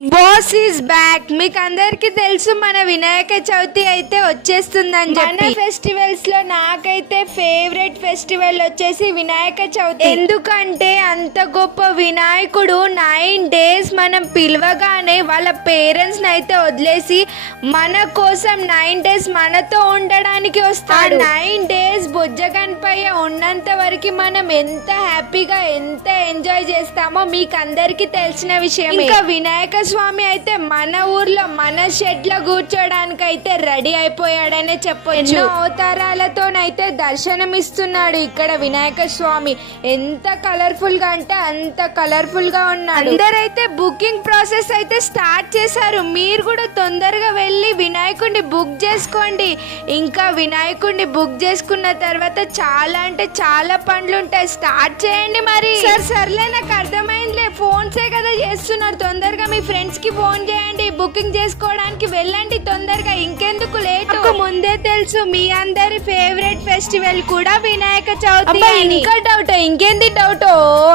Boss is back. మీకు అందరికి తెలుసు మన వినాయక చవితి అయితే వచ్చేస్తుందని చెప్పి. మన ఫెస్టివల్స్ లో నాకైతే ఫేవరెట్ ఫెస్టివల్ వచ్చేసి వినాయక చవితి. ఎందుకంటే అంత గొప్ప వినాయకుడు 9 days మనం పిలవగానే వాళ్ళ పేరెంట్స్ అయితే వదిలేసి మన కోసం 9 days మనతో ఉండడానికి వస్తాడు. 9 days బొజ్జ గణపయ్య ఉన్నంత వరకు మనం ఎంత హ్యాపీగా ఎంత ఎంజాయ్ చేస్తామో మీకు అందరికి తెలిసిన విషయం. ఇంకా వినాయక స్వామి అయితే మన ఊర్లో మన షెడ్ లో కూర్చోడానికి అయితే రెడీ అయిపోయాడనే చెప్పొచ్చు. ఎన్నో అవతారాలతోనైతే దర్శనం ఇస్తున్నాడు ఇక్కడ వినాయక స్వామి. ఎంత కలర్ఫుల్ గా అంటే అంత కలర్ఫుల్ గా ఉన్నాడు. అందరైతే బుకింగ్ ప్రాసెస్ అయితే స్టార్ట్ చేశారు. మీరు కూడా తొందరగా వెళ్ళి వినాయకుడిని బుక్ చేసుకోండి. ఇంకా వినాయకుడిని బుక్ చేసుకున్న తర్వాత చాలా అంటే చాలా పనులు ఉంటాయి. స్టార్ట్ చేయండి మరి. సర్లే నాకు అర్థమైందిలే, ఫోన్సే కదా చేస్తున్నారు. తొందరగా మీ ఫ్రెండ్స్ కి ఫోన్ చేయండి, బుకింగ్ చేసుకోవడానికి వెళ్ళండి తొందరగా. ఇంకెందుకు లేట్? ముందే తెలుసు మీ అందరి ఫేవరెట్ ఫెస్టివల్ కూడా వినాయక చవితి. ఇంకా డౌట్? ఇంకేంది డౌట్?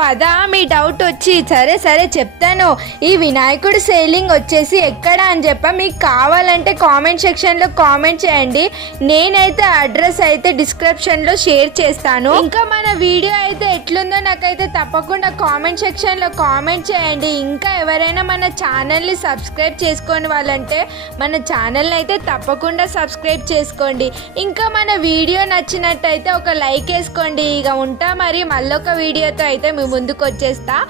అదా మీ డౌట్ వచ్చి సరే చెప్తాను. ఈ వినాయకుడు సేలింగ్ వచ్చేసి ఎక్కడ అని మీకు కావాలంటే కామెంట్ సెక్షన్ లో కామెంట్ చేయండి. నేనైతే అడ్రస్ అయితే డిస్క్రిప్షన్ లో షేర్ చేస్తాను. ఇంకా మన వీడియో అయితే ఎట్లుందో నాకైతే తప్పకుండా కామెంట్ సెక్షన్ లో కామెంట్ చేయండి. ఇంకా ఎవరైనా మన ఛానల్ ని సబ్స్క్రైబ్ చేసుకోని వాళ్ళంటే మన ఛానల్ అయితే తప్పకుండా సబ్స్క్రైబ్ చేసుకోండి. ఇంకా మన వీడియో నచ్చినట్టయితే ఒక లైక్ వేసుకోండి. ఇక ఉంటా మరి మళ్ళొక వీడియోతో అయితే మీ ముందుకు వచ్చేస్తా.